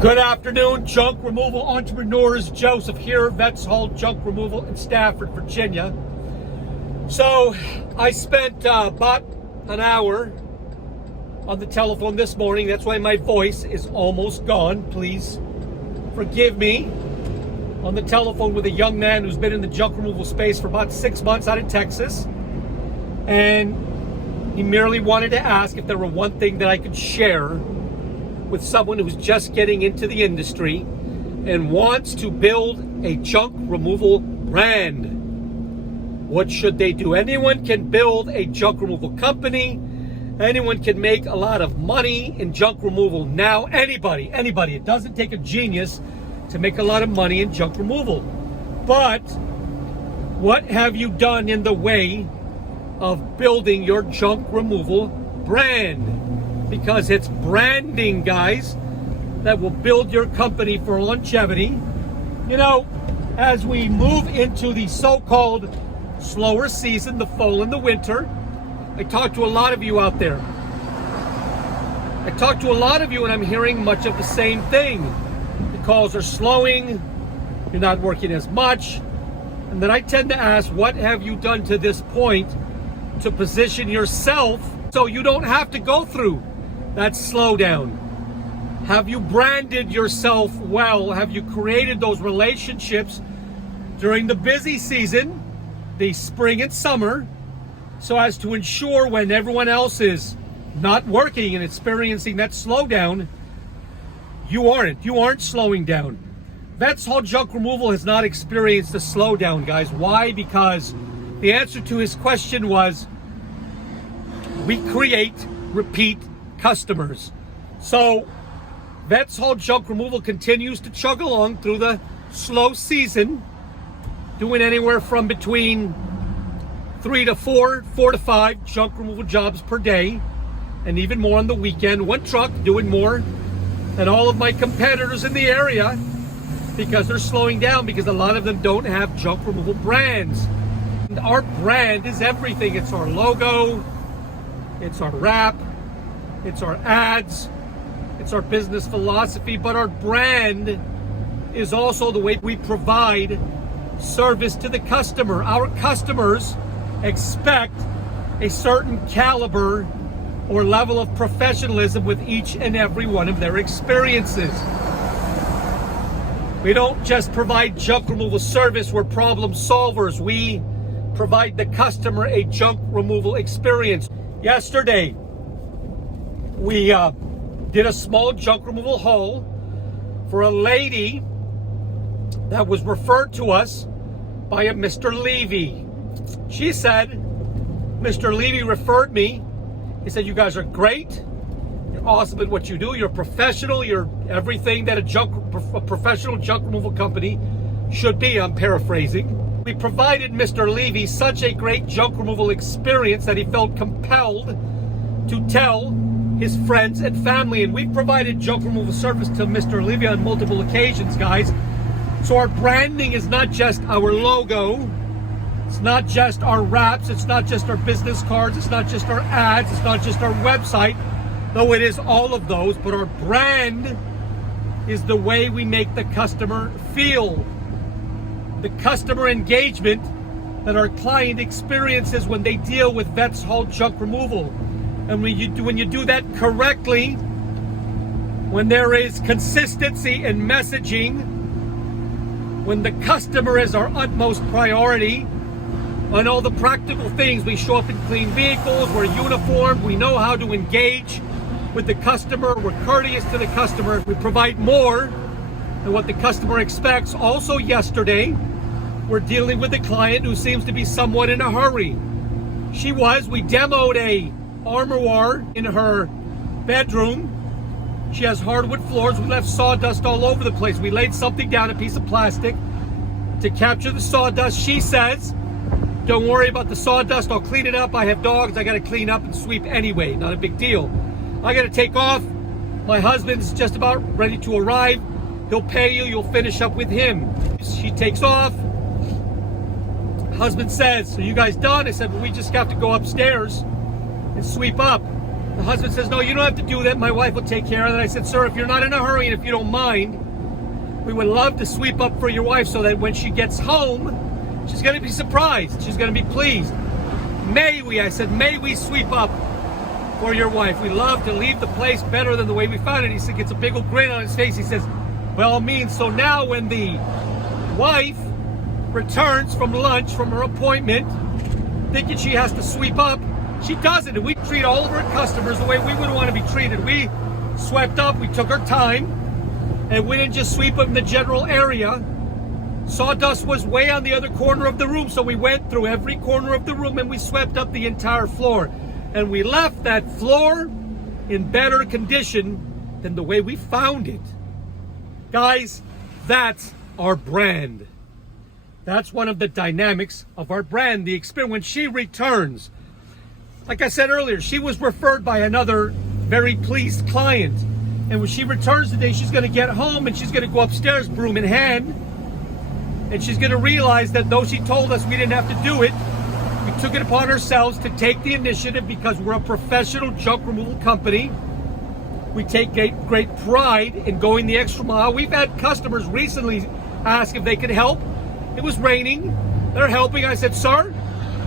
Good afternoon, junk removal entrepreneurs. Joseph here, Vets Haul Junk Removal in Stafford, Virginia. So I spent about an hour on the telephone this morning. That's why my voice is almost gone. Please forgive me. On the telephone with a young man who's been in the junk removal space for about 6 months out in Texas. And he merely wanted to ask if there were one thing that I could share with someone who's just getting into the industry and wants to build a junk removal brand. What should they do? Anyone can build a junk removal company. Anyone can make a lot of money in junk removal now. Anybody. It doesn't take a genius to make a lot of money in junk removal. But what have you done in the way of building your junk removal brand? Because it's branding, guys, that will build your company for longevity. You know, as we move into the so-called slower season, the fall and the winter, I talk to a lot of you out there. I talk to a lot of you and I'm hearing much of the same thing. The calls are slowing, you're not working as much. And then I tend to ask, what have you done to this point to position yourself so you don't have to go through that slowdown? Have you branded yourself well? Have you created those relationships during the busy season, the spring and summer, so as to ensure when everyone else is not working and experiencing that slowdown, you aren't slowing down. Vets Haul Junk Removal has not experienced a slowdown, guys. Why? Because the answer to his question was, we create repeat customers. So Vets Haul Junk Removal continues to chug along through the slow season, doing anywhere from between 3 to 4 to 5 junk removal jobs per day, and even more on the weekend. One truck doing more than all of my competitors in the area, because they're slowing down, because a lot of them don't have junk removal brands. And our brand is everything. It's our logo, it's our wrap, it's our ads, it's our business philosophy, but our brand is also the way we provide service to the customer. Our customers expect a certain caliber or level of professionalism with each and every one of their experiences. We don't just provide junk removal service, we're problem solvers. We provide the customer a junk removal experience. Yesterday, we did a small junk removal haul for a lady that was referred to us by a Mr. Levy. She said, Mr. Levy referred me. He said, you guys are great. You're awesome at what you do. You're professional. You're everything that a professional junk removal company should be. I'm paraphrasing. We provided Mr. Levy such a great junk removal experience that he felt compelled to tell his friends and family. And we've provided junk removal service to Mr. Levy on multiple occasions, guys. So our branding is not just our logo. It's not just our wraps. It's not just our business cards. It's not just our ads. It's not just our website, though it is all of those. But our brand is the way we make the customer feel. The customer engagement that our client experiences when they deal with Vets Haul Junk Removal. And when you do that correctly, when there is consistency in messaging, when the customer is our utmost priority, on all the practical things, we show up in clean vehicles, we're uniformed, we know how to engage with the customer, we're courteous to the customer, we provide more than what the customer expects. Also yesterday, we're dealing with a client who seems to be somewhat in a hurry. We demoed a armoire in her bedroom. She has hardwood floors. We left sawdust all over the place. We laid something down, a piece of plastic, to capture the sawdust. She says, don't worry about the sawdust, I'll clean it up. I have dogs, I gotta clean up and sweep anyway, not a big deal. I gotta take off. My husband's just about ready to arrive. He'll pay you, you'll finish up with him. She takes off. Husband says, are you guys done? I said, well, we just have to go upstairs and sweep up. The husband says, no, you don't have to do that. My wife will take care of it. I said, sir, if you're not in a hurry and if you don't mind, we would love to sweep up for your wife so that when she gets home, she's going to be surprised. She's going to be pleased. May we sweep up for your wife? We love to leave the place better than the way we found it. He said, gets a big old grin on his face. He says, by all means. So now when the wife returns from lunch, from her appointment, thinking she has to sweep up, she doesn't. And we treat all of our customers the way we would want to be treated. We swept up, we took our time, and we didn't just sweep up in the general area. Sawdust was way on the other corner of the room, so we went through every corner of the room and we swept up the entire floor. And we left that floor in better condition than the way we found it. Guys, that's our brand. That's one of the dynamics of our brand, the experience. When she returns, like I said earlier, she was referred by another very pleased client. And when she returns today, she's going to get home and she's going to go upstairs, broom in hand. And she's going to realize that though she told us we didn't have to do it, we took it upon ourselves to take the initiative because we're a professional junk removal company. We take great pride in going the extra mile. We've had customers recently ask if they could help. It was raining. They're helping. I said, sir,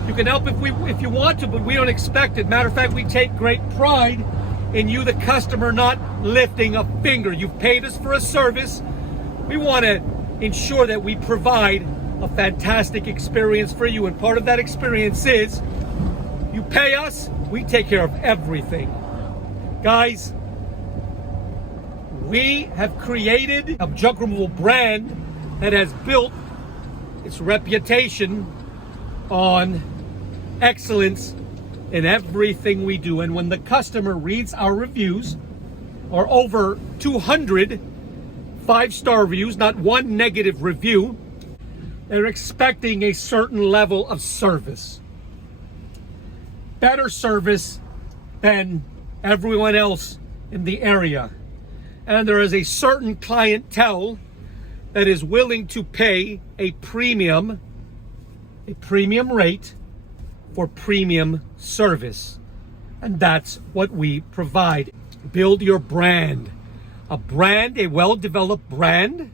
you can help if you want to, but we don't expect it. Matter of fact, we take great pride in you, the customer, not lifting a finger. You've paid us for a service. We want to ensure that we provide a fantastic experience for you. And part of that experience is you pay us, we take care of everything. Guys, we have created a junk removal brand that has built its reputation on excellence in everything we do. And when the customer reads our reviews, or over 200 5-star reviews, not one negative review, they're expecting a certain level of service. Better service than everyone else in the area. And there is a certain clientele that is willing to pay a premium rate for premium service. And that's what we provide. Build your brand. A well-developed brand,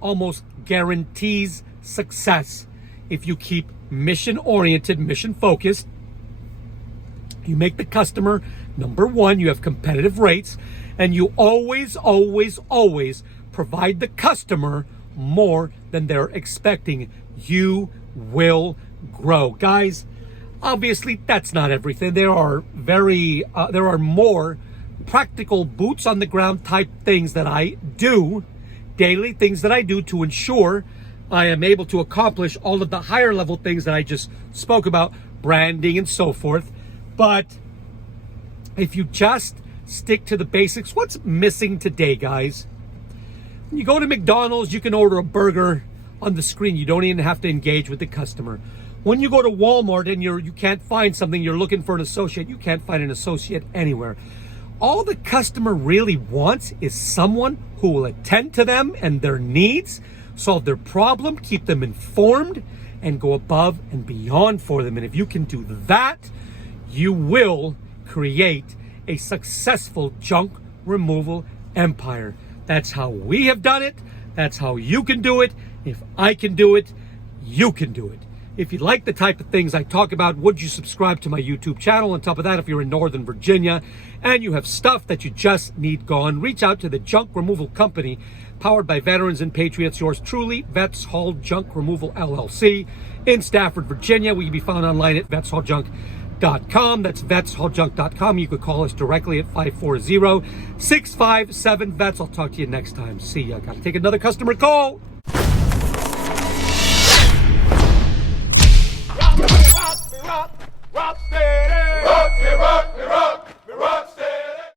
almost guarantees success if you keep mission-oriented, mission-focused. You make the customer number one, you have competitive rates, and you always provide the customer more than they're expecting. You will grow. Guys, obviously that's not everything. There are more practical boots on the ground type things that I do, daily things that I do to ensure I am able to accomplish all of the higher level things that I just spoke about, branding and so forth. But if you just stick to the basics, what's missing today, guys? When you go to McDonald's, you can order a burger on the screen. You don't even have to engage with the customer. When you go to Walmart and you can't find something, you're looking for an associate, you can't find an associate anywhere. All the customer really wants is someone who will attend to them and their needs, solve their problem, keep them informed, and go above and beyond for them. And if you can do that, you will create a successful junk removal empire. That's how we have done it. That's how you can do it. If I can do it, you can do it. If you like the type of things I talk about, would you subscribe to my YouTube channel? On top of that, if you're in Northern Virginia and you have stuff that you just need gone, reach out to the Junk Removal Company, powered by veterans and patriots. Yours truly, Vets Haul Junk Removal LLC in Stafford, Virginia. We can be found online at vetshauljunk.com. That's vetshauljunk.com. You could call us directly at 540-657-VETS. I'll talk to you next time. See ya. Got to take another customer call.